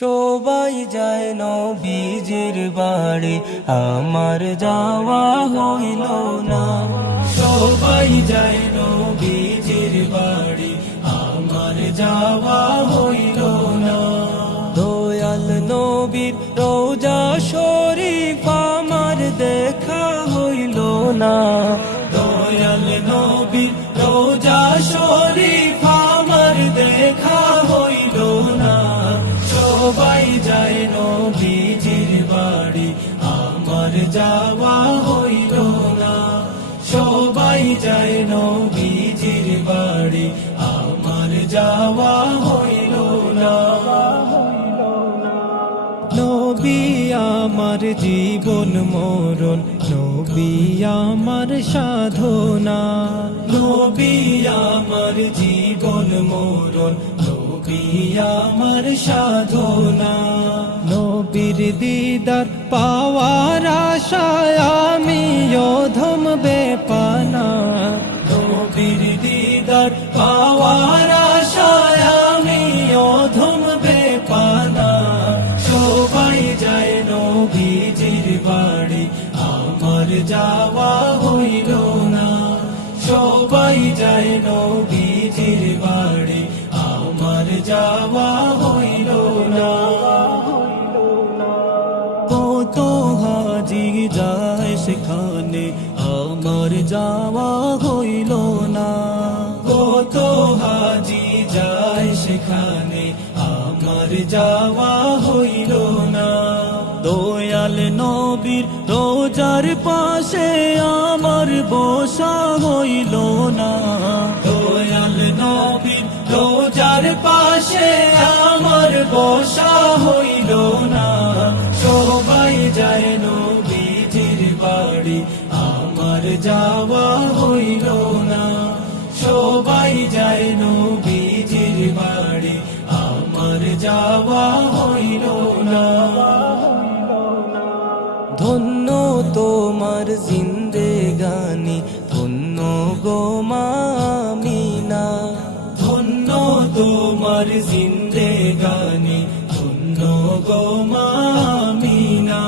সবাই যায় নবীজির বাড়ি, আমার যাওয়া হইল না। সবাই যায় নবীজির বাড়ি, আমার যাওয়া হইল না। দয়াল নবীর রোজা শরীফ আমার দেখা হইল না। দয়াল নবীর রোজা শরীফ আমার দেখা হইল না। সবাই যায় নবীজির বাড়ি, আমার যাওয়া হইল না। সবাই যায় নবীজির বাড়ি, আমার যাওয়া হইল না। নবী আমার জীবন মরণ, নবী আমার সাধনা। নবী আমার জীবন মরণ, নবী আমার সাধনা। নবীর দিদার পাওয়ার আশায় আমি অধম বেপানা। নবীর দিদার পাওয়ার আশায় আমি অধম বেপানা। সবাই যায় নবীজির বাড়ি, আমার যাওয়া হইল না। সবাই যায় নবীজির বাড়ি, আমার যাওয়া হইল না। কত হাজি যায় সেখানে, আমার যাওয়া হইল না। কত হাজি যায় সেখানে, আমার যাওয়া হইল না। দয়াল নবীর রোজার পাশে আমার বসা হইল না। দয়াল নবীর রোজার পাশে আমার বসা হইল না। সবাই যায় নবীজির বাড়ি, আমার যাওয়া হইল না। সবাই যায় নবীজির বাড়ি, আমার যাওয়া হইল না। ধন্য তোমার জিন্দেগানি, ধন্য গো মা আমিনা। ধন্য তোমার জিন্দেগানি, ধন্য গো মা আমিনা।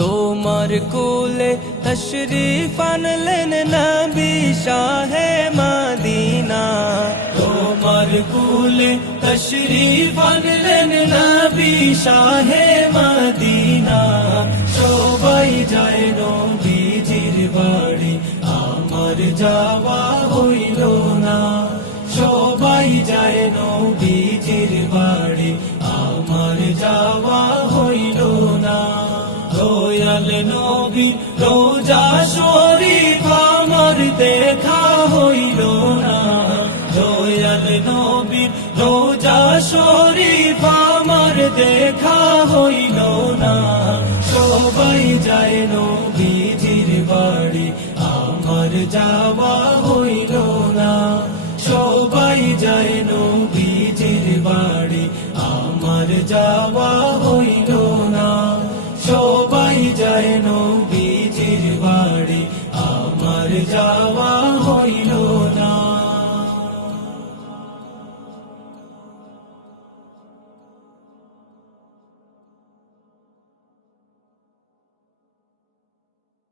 তোমার কোলে তশরিফ আনলেন নবী শাহে মদিনা। তোমার কোলে তশরিফ আনলেন নবী শাহে মদিনা। সবাই যায় নবীজির বাড়ি, আমার যাওয়া হইল না। সবাই যায় নবীজির বাড়ি, আমার যাওয়া হইল না। দয়াল নবীর রোজা শরীফ আমার দেখা হইল না। দয়াল নবীর রোজা শরীফ আমার দেখা হইল না। সবাই যায় নবীজির বাড়ি, আমার যাওয়া হইল না। সবাই যায় নবীজির বাড়ি, আমার যাওয়া হইল না। সবাই যায় নবীজির বাড়ি, আমার যাওয়া হইল